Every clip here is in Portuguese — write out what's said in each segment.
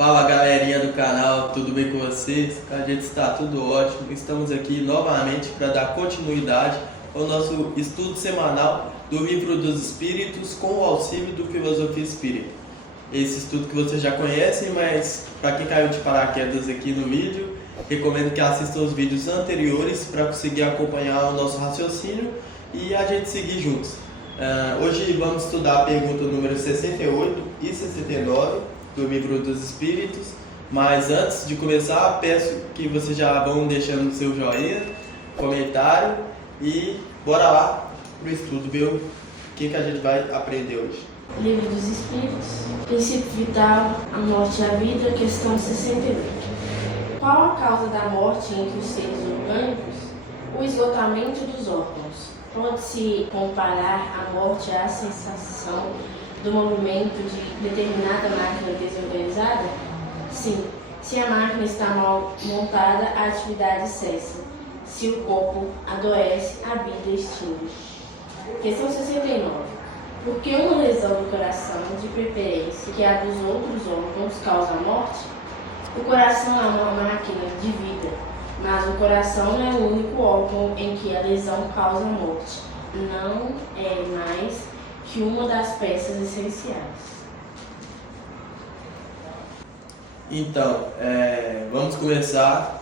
Fala galerinha do canal, tudo bem com vocês? Com a gente está tudo ótimo. Estamos aqui novamente para dar continuidade ao nosso estudo semanal do Livro dos Espíritos com o auxílio do Filosofia Espírita. Esse estudo que vocês já conhecem, mas para quem caiu de paraquedas aqui no vídeo, recomendo que assistam os vídeos anteriores para conseguir acompanhar o nosso raciocínio e a gente seguir juntos. Hoje vamos estudar a pergunta número 68 e 69 do Livro dos Espíritos, mas antes de começar, peço que vocês já vão deixando o seu joinha, comentário e bora lá pro estudo, ver o que a gente vai aprender hoje. Livro dos Espíritos, Princípio Vital, a Morte e a Vida, questão 68. Qual a causa da morte entre os seres orgânicos? O esgotamento dos órgãos. Pode-se comparar a morte à sensação do movimento de determinada máquina desorganizada? Sim. Se a máquina está mal montada, a atividade cessa. Se o corpo adoece, a vida extingue. Questão 69. Por que uma lesão do coração, de preferência que a dos outros órgãos, causa a morte? O coração é uma máquina de vida, mas o coração não é o único órgão em que a lesão causa morte. Não é mais que uma das peças essenciais. Então, vamos começar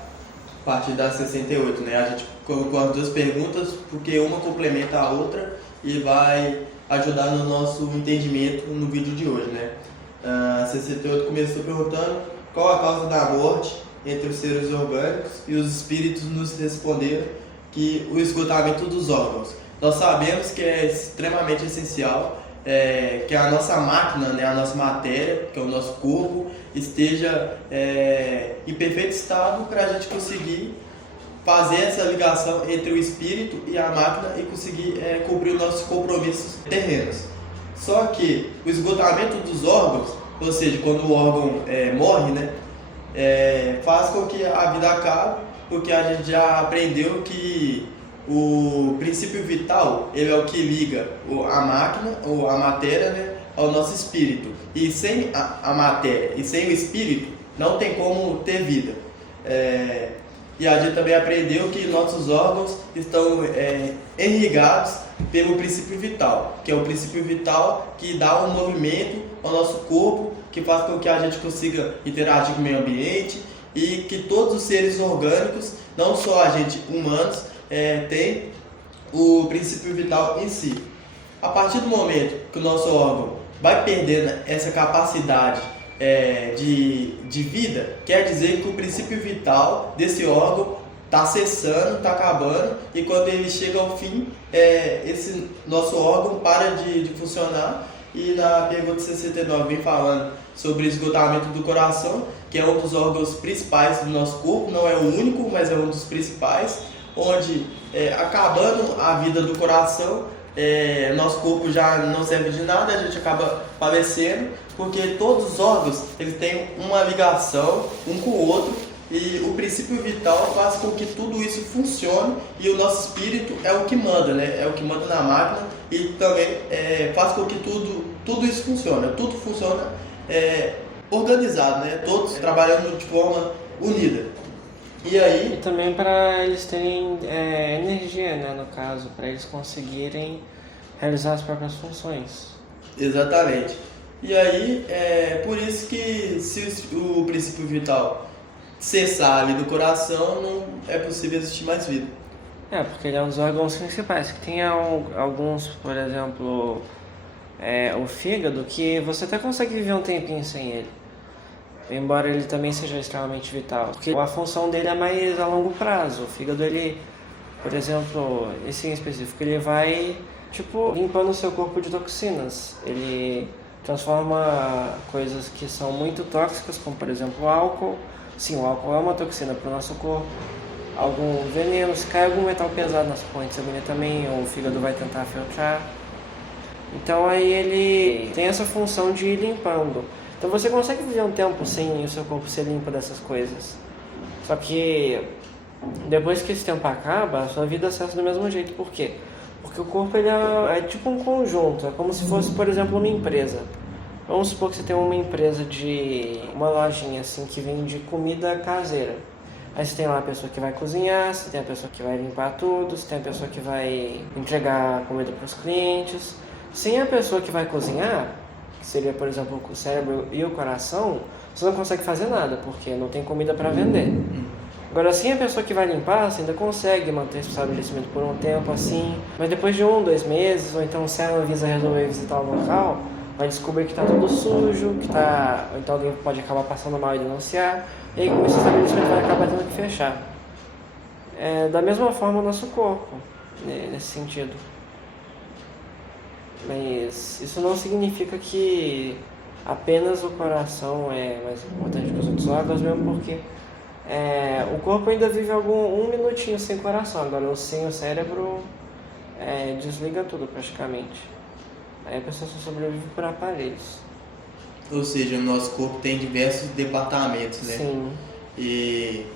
a partir da 68, né? A gente colocou as duas perguntas porque uma complementa a outra e vai ajudar no nosso entendimento no vídeo de hoje, né? A 68 começou perguntando qual a causa da morte entre os seres orgânicos e os espíritos nos responderam que o esgotamento dos órgãos. Nós sabemos que é extremamente essencial que a nossa máquina, né, a nossa matéria, que é o nosso corpo, esteja em perfeito estado para a gente conseguir fazer essa ligação entre o espírito e a máquina e conseguir cumprir os nossos compromissos terrenos. Só que o esgotamento dos órgãos, ou seja, quando o órgão morre, né, faz com que a vida acabe, porque a gente já aprendeu que o princípio vital, ele é o que liga a máquina, ou a matéria, né, ao nosso espírito. E sem a matéria e sem o espírito, não tem como ter vida. E a gente também aprendeu que nossos órgãos estão irrigados pelo princípio vital, que é o princípio vital que dá um movimento ao nosso corpo, que faz com que a gente consiga interagir com o meio ambiente e que todos os seres orgânicos, não só a gente humanos, tem o princípio vital em si. A partir do momento que o nosso órgão vai perdendo essa capacidade de vida, quer dizer que o princípio vital desse órgão está cessando, está acabando, e quando ele chega ao fim, esse nosso órgão para de funcionar. E na pergunta 69 vem falando sobre o esgotamento do coração, que é um dos órgãos principais do nosso corpo, não é o único, mas é um dos principais, onde acabando a vida do coração, nosso corpo já não serve de nada, a gente acaba falecendo, porque todos os órgãos eles têm uma ligação um com o outro, e o princípio vital faz com que tudo isso funcione, e o nosso espírito é o que manda, né? É o que manda na máquina, e também faz com que tudo isso funcione, tudo funciona organizado, né? Todos trabalhando de forma unida. E aí... E também para eles terem energia, né, no caso, para eles conseguirem realizar as próprias funções. Exatamente. E aí, por isso que se o princípio vital cessar ali do coração, não é possível existir mais vida. Porque ele é um dos órgãos principais, que tem alguns, por exemplo, o fígado, que você até consegue viver um tempinho sem ele. Embora ele também seja extremamente vital, porque a função dele é mais a longo prazo. O fígado, ele, por exemplo, esse em específico, ele vai, limpando o seu corpo de toxinas. Ele transforma coisas que são muito tóxicas, como, por exemplo, o álcool. Sim, o álcool é uma toxina para o nosso corpo. Algum veneno, se cai algum metal pesado nas correntes sanguíneas também, o fígado vai tentar filtrar. Então aí ele tem essa função de ir limpando. Então você consegue viver um tempo sem o seu corpo ser limpo dessas coisas. Só que depois que esse tempo acaba, a sua vida cessa do mesmo jeito. Por quê? Porque o corpo ele é tipo um conjunto. É como se fosse, por exemplo, uma empresa. Vamos supor que você tem uma empresa uma lojinha assim que vende comida caseira. Aí você tem lá a pessoa que vai cozinhar, você tem a pessoa que vai limpar tudo, você tem a pessoa que vai entregar comida para os clientes. Sem a pessoa que vai cozinhar, que seria, por exemplo, o cérebro e o coração, você não consegue fazer nada, porque não tem comida para vender. Agora, sem a pessoa que vai limpar, você ainda consegue manter esse estabelecimento por um tempo assim, mas depois de 1, 2 meses, ou então se a Anvisa resolver visitar o local, vai descobrir que está tudo sujo, ou então alguém pode acabar passando mal e denunciar, e aí com esse estabelecimento vai acabar tendo que fechar. Da mesma forma o nosso corpo, nesse sentido. Mas isso não significa que apenas o coração é mais importante que os outros órgãos, mesmo porque o corpo ainda vive um minutinho sem coração, agora sem o cérebro desliga tudo praticamente. Aí a pessoa só sobrevive por aparelhos. Ou seja, o nosso corpo tem diversos departamentos, né? Sim. E,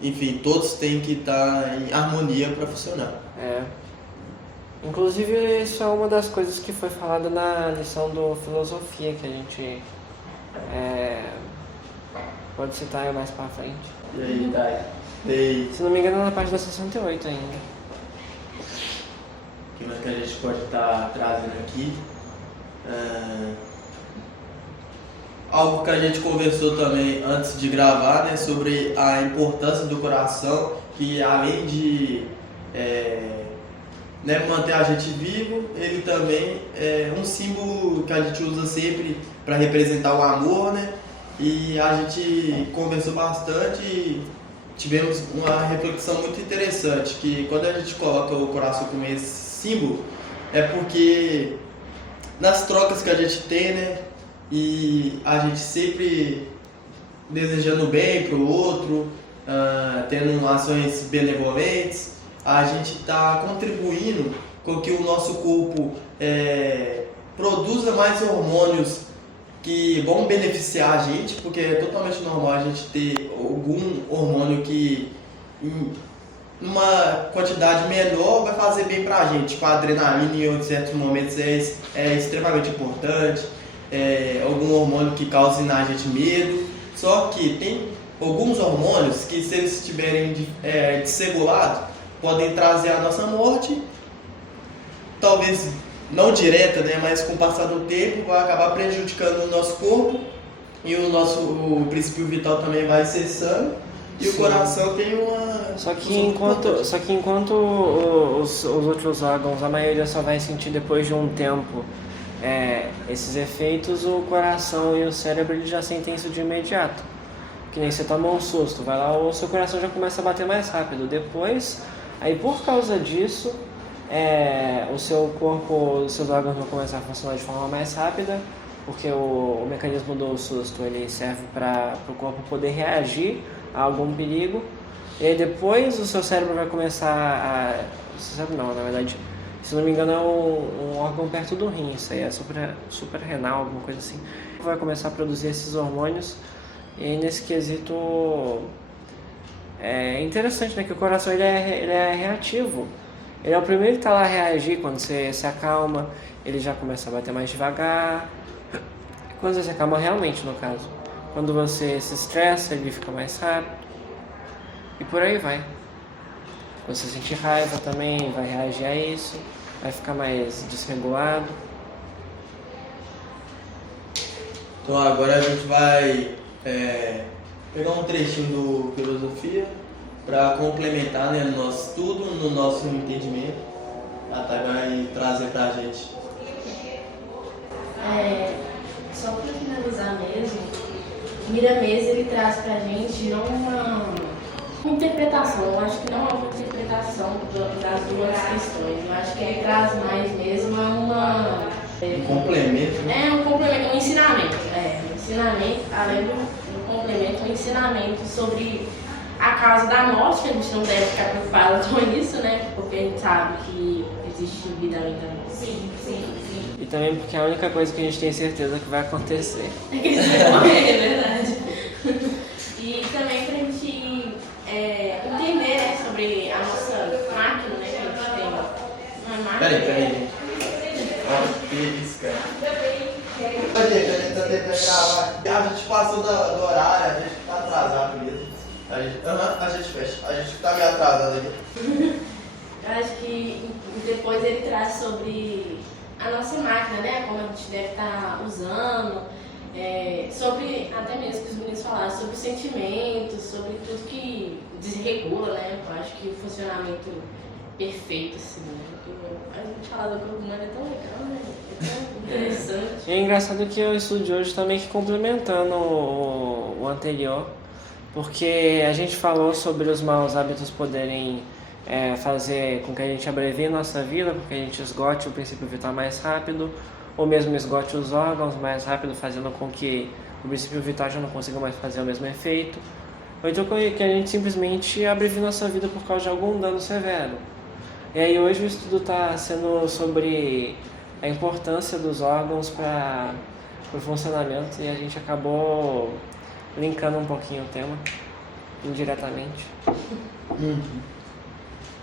enfim, todos têm que estar em harmonia para funcionar. Inclusive, isso é uma das coisas que foi falada na lição do filosofia que a gente pode citar mais pra frente. E aí, Dai? Se não me engano, é na página 68 ainda. O que mais que a gente pode estar trazendo aqui? Algo que a gente conversou também antes de gravar, né, sobre a importância do coração, que além de manter a gente vivo, ele também é um símbolo que a gente usa sempre para representar o amor, né? E a gente conversou bastante e tivemos uma reflexão muito interessante, que quando a gente coloca o coração como esse símbolo, é porque nas trocas que a gente tem, né, e a gente sempre desejando bem para o outro, tendo ações benevolentes, a gente está contribuindo com que o nosso corpo produza mais hormônios que vão beneficiar a gente, porque é totalmente normal a gente ter algum hormônio que em uma quantidade menor vai fazer bem pra gente, tipo a adrenalina em certos momentos é extremamente importante, algum hormônio que cause na gente medo, só que tem alguns hormônios que, se eles estiverem desregulados, podem trazer a nossa morte, talvez não direta, né, mas com o passar do tempo vai acabar prejudicando o nosso corpo e o princípio vital também vai cessando. E Sim. O coração tem uma... Só que enquanto os outros órgãos, a maioria só vai sentir depois de um tempo esses efeitos, o coração e o cérebro eles já sentem isso de imediato. Que nem você tomou um susto, vai lá, o seu coração já começa a bater mais rápido. Depois, aí por causa disso, o seu corpo, os seus órgãos vão começar a funcionar de forma mais rápida, porque o mecanismo do susto ele serve para o corpo poder reagir a algum perigo, e aí depois o seu cérebro vai começar Seu cérebro não, na verdade, se não me engano é um órgão perto do rim, isso aí é suprarrenal, alguma coisa assim, vai começar a produzir esses hormônios, e aí nesse quesito é interessante, né, que o coração ele é reativo. Ele é o primeiro que está lá a reagir quando você se acalma, ele já começa a bater mais devagar. Quando você se acalma realmente, no caso. Quando você se estressa, ele fica mais rápido. E por aí vai. Quando você sentir raiva também, vai reagir a isso. Vai ficar mais desregulado. Então agora a gente vai pegar um trechinho do Filosofia para complementar, né, no nosso estudo, no nosso entendimento. A Thay vai trazer para a gente. Só para finalizar mesmo, Miramês ele traz para a gente não uma interpretação, eu acho que não é uma interpretação das duas questões, eu acho que ele traz mais mesmo um complemento. Né? Um complemento, um ensinamento. Um ensinamento, além do complemento, um ensinamento sobre a causa da morte, que a gente não deve ficar preocupado com isso, né? Porque a gente sabe que existe vida ainda. Sim. E também porque a única coisa que a gente tem certeza que vai acontecer. É que eles vão morrer, é verdade. E também pra gente entender, né, sobre a nossa máquina, né, que a gente tem. Uma máquina. Peraí. Que isso, cara? ele vai gravar. A gente passou do horário, a gente tá atrasado mesmo. A gente fecha. A gente tá meio atrasado aqui. Eu acho que depois ele traz sobre a nossa máquina, né? Como a gente deve estar usando, sobre, até mesmo que os meninos falaram, sobre os sentimentos, sobre tudo que desregula, né? Eu acho que o funcionamento perfeito, assim, né? A gente falar do corpo humano é tão legal, né? É tão interessante. E é engraçado que o estudo de hoje está meio que complementando o anterior, porque a gente falou sobre os maus hábitos poderem fazer com que a gente abrevie nossa vida, porque a gente esgote o princípio vital mais rápido, ou mesmo esgote os órgãos mais rápido, fazendo com que o princípio vital já não consiga mais fazer o mesmo efeito, ou então que a gente simplesmente abrevie nossa vida por causa de algum dano severo. E aí hoje o estudo está sendo sobre a importância dos órgãos para o funcionamento, e a gente acabou linkando um pouquinho o tema, indiretamente.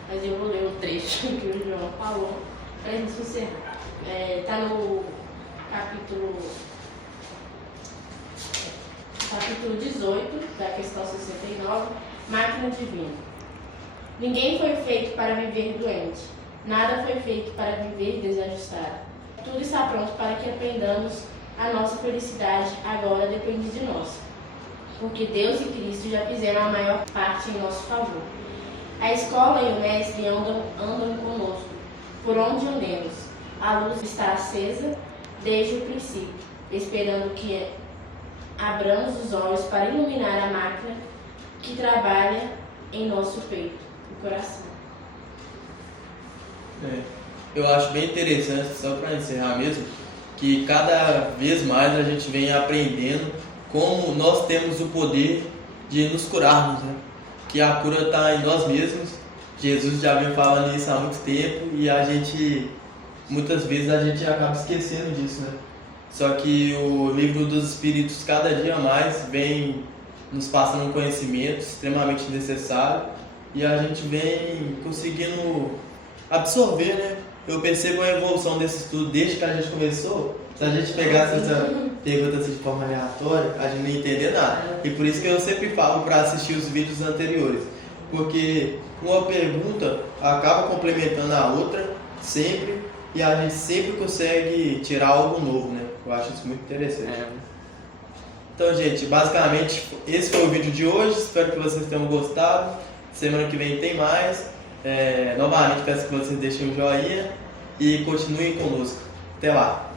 Mas eu vou ler o trecho que o João falou para a gente encerrar. Está no capítulo 18 da questão 69, Máquina Divina. Ninguém foi feito para viver doente, nada foi feito para viver desajustado. Tudo está pronto para que aprendamos a nossa felicidade, agora depende de nós, porque Deus e Cristo já fizeram a maior parte em nosso favor. A escola e o mestre andam conosco, por onde andemos. A luz está acesa desde o princípio, esperando que abramos os olhos para iluminar a máquina que trabalha em nosso peito, o coração. Eu acho bem interessante, só para encerrar mesmo, que cada vez mais a gente vem aprendendo como nós temos o poder de nos curarmos, né? Que a cura está em nós mesmos. Jesus já vem falando isso há muito tempo e muitas vezes a gente acaba esquecendo disso, né? Só que o livro dos Espíritos cada dia mais vem nos passando um conhecimento extremamente necessário e a gente vem conseguindo absorver, né? Eu percebo a evolução desse estudo desde que a gente começou. Se a gente pegasse essa pergunta assim de forma aleatória, a gente não ia entender nada. E por isso que eu sempre falo para assistir os vídeos anteriores. Porque uma pergunta acaba complementando a outra sempre e a gente sempre consegue tirar algo novo, né? Eu acho isso muito interessante. Então, gente, basicamente esse foi o vídeo de hoje. Espero que vocês tenham gostado. Semana que vem tem mais. Novamente peço que vocês deixem um joinha e continuem conosco. Até lá!